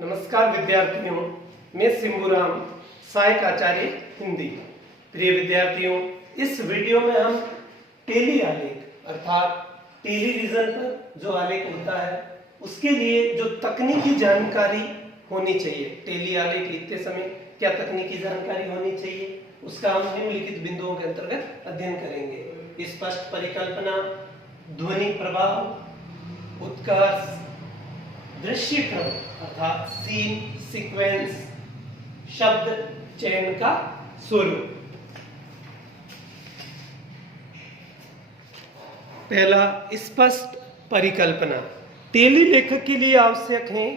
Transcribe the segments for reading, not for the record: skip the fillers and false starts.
नमस्कार विद्यार्थियों, मैं सिंबुराम, सहायक आचार्य हिंदी। प्रिय विद्यार्थियों, इस वीडियो में हम टेली आलेख अर्थात टेलीविजन पर जो आलेख होता है उसके लिए जो तकनीकी जानकारी होनी चाहिए, टेली आलेख लिखते समय क्या तकनीकी जानकारी होनी चाहिए, उसका हम निम्नलिखित बिंदुओं के अंतर्गत अध्ययन करेंगे। स्पष्ट परिकल्पना, ध्वनि प्रभाव, उत्कर्ष, दृश्य क्रम अर्थात सीन सीक्वेंस, शब्द चयन का स्वरूप। पहला, स्पष्ट परिकल्पना। टेली लेखक के लिए आवश्यक है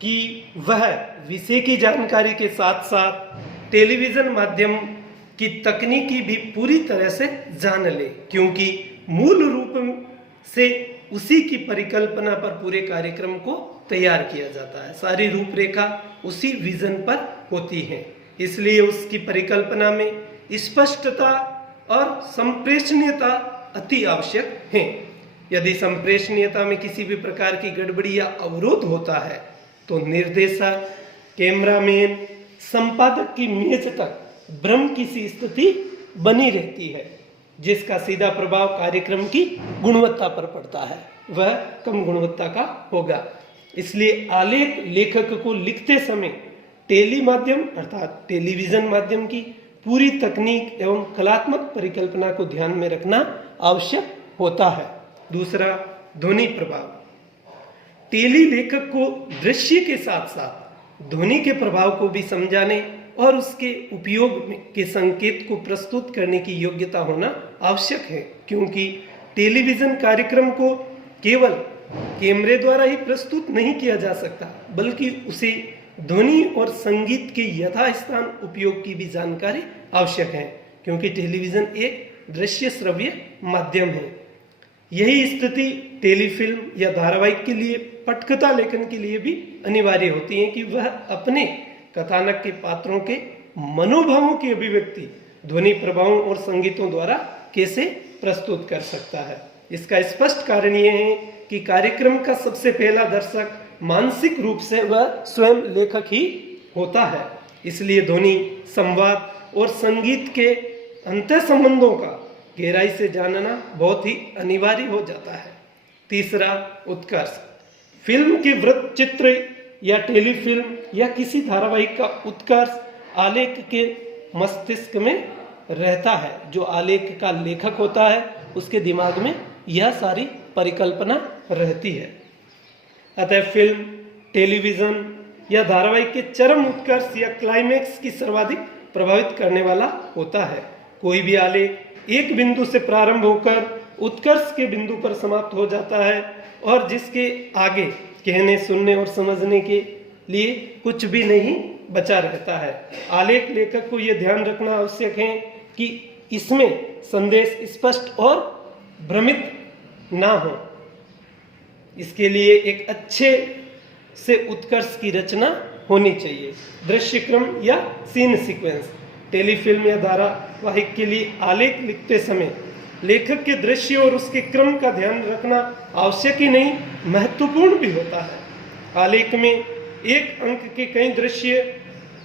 कि वह विषय की जानकारी के साथ साथ टेलीविजन माध्यम की तकनीकी भी पूरी तरह से जान ले, क्योंकि मूल रूप से उसी की परिकल्पना पर पूरे कार्यक्रम को तैयार किया जाता है। सारी रूपरेखा उसी विजन पर होती है, इसलिए उसकी परिकल्पना में स्पष्टता और संप्रेषणीयता अति आवश्यक है। यदि संप्रेषणीयता में किसी भी प्रकार की गड़बड़ी या अवरोध होता है तो निर्देशक, कैमरामैन, संपादक की मेज तक भ्रम की सी स्थिति बनी रहती है, जिसका सीधा प्रभाव कार्यक्रम की गुणवत्ता पर पड़ता है, वह कम गुणवत्ता का होगा। इसलिए आलेख लेखक को लिखते समय टेली माध्यम अर्थात टेलीविजन माध्यम की पूरी तकनीक एवं कलात्मक परिकल्पना को ध्यान में रखना आवश्यक होता है। दूसरा, ध्वनि प्रभाव। टेली लेखक को दृश्य के साथ साथ ध्वनि के प्रभाव को भी समझाने और उसके उपयोग के संकेत को प्रस्तुत करने की योग्यता होना आवश्यक है, क्योंकि टेलीविजन कार्यक्रम को केवल कैमरे द्वारा ही प्रस्तुत नहीं किया जा सकता, बल्कि उसे ध्वनि और संगीत के यथास्थान उपयोग की भी जानकारी आवश्यक है, क्योंकि टेलीविजन एक दृश्य श्रव्य माध्यम है। यही स्थिति टेलीफिल्म या धारावाहिक के लिए पटकथा लेखन के लिए भी अनिवार्य होती है कि वह अपने कथानक के पात्रों के मनोभावों की अभिव्यक्ति ध्वनि प्रभावों और संगीतों द्वारा कैसे प्रस्तुत कर सकता है। इसका स्पष्ट कारण यह है कि कार्यक्रम का सबसे पहला दर्शक मानसिक रूप से वह स्वयं लेखक ही होता है, इसलिए ध्वनि, संवाद और संगीत के अंतः संबंधों का गहराई से जानना बहुत ही अनिवार्य हो जाता है। तीसरा, उत्कर्ष। फिल्म के वृत्त चित्र या टेलीफिल्म या किसी धारावाहिक का उत्कर्ष आलेख के मस्तिष्क में रहता है। जो आलेख का लेखक होता है उसके दिमाग में यह सारी परिकल्पना रहती है। अतः फिल्म, टेलीविजन या धारावाहिक के चरम उत्कर्ष या क्लाइमैक्स की सर्वाधिक प्रभावित करने वाला होता है। कोई भी आलेख एक बिंदु से प्रारंभ होकर उत्कर्ष के बिंदु पर समाप्त हो जाता है और जिसके आगे कहने, सुनने और समझने के लिए कुछ भी नहीं बचा रहता है। आलेख लेखक को यह ध्यान रखना आवश्यक है कि इसमें संदेश स्पष्ट और भ्रमित ना हो। इसके लिए एक अच्छे से उत्कर्ष की रचना होनी चाहिए। दृश्य क्रम या सीन सीक्वेंस। टेलीफिल्म या धारावाहिक के लिए आलेख लिखते समय लेखक के दृश्य और उसके क्रम का ध्यान रखना आवश्यक ही नहीं, महत्वपूर्ण भी होता है। आलेख में एक अंक के कई दृश्य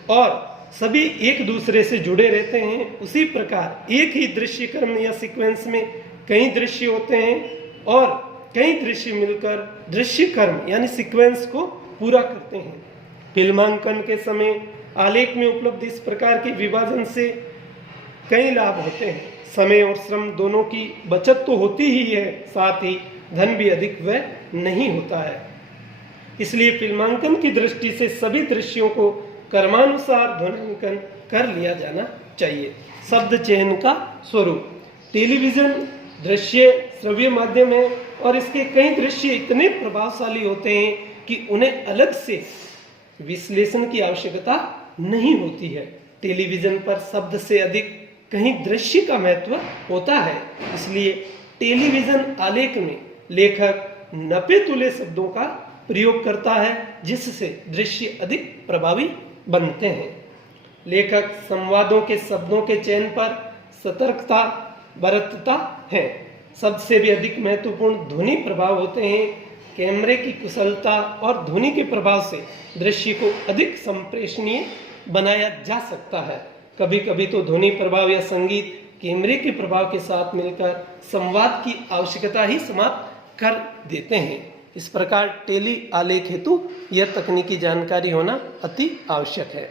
और सभी एक दूसरे से जुड़े रहते हैं, उसी प्रकार एक ही दृश्य क्रम या सीक्वेंस में कई दृश्य होते हैं और कई दृश्य मिलकर दृश्य क्रम यानी सीक्वेंस को पूरा करते हैं। फिल्मांकन के समय आलेख में उपलब्ध इस प्रकार के विभाजन से कई लाभ होते हैं। समय और श्रम दोनों की बचत तो होती ही है, साथ ही धन भी अधिक व्यय नहीं होता है। इसलिए फिल्मांकन की दृष्टि से सभी दृश्यों को क्रमानुसार ध्वनिंकन कर लिया जाना चाहिए। शब्द चयन का स्वरूप। टेलीविजन दृश्य श्रव्य माध्यम है और इसके कई दृश्य इतने प्रभावशाली होते हैं कि उन्हें अलग से विश्लेषण की आवश्यकता नहीं होती है। टेलीविजन पर शब्द से अधिक कहीं दृश्य का महत्व होता है, इसलिए टेलीविजन आलेख में लेखक नपे तुले शब्दों का प्रयोग करता है, जिससे दृश्य अधिक प्रभावी बनते हैं। लेखक संवादों के शब्दों के चयन पर सतर्कता बरतता है। शब्द से भी अधिक महत्वपूर्ण ध्वनि प्रभाव होते हैं। कैमरे की कुशलता और ध्वनि के प्रभाव से दृश्य को अधिक संप्रेषणीय बनाया जा सकता है। कभी कभी तो ध्वनि प्रभाव या संगीत कैमरे के प्रभाव के साथ मिलकर संवाद की आवश्यकता ही समाप्त कर देते हैं। इस प्रकार टेली आलेख हेतु यह तकनीकी जानकारी होना अति आवश्यक है।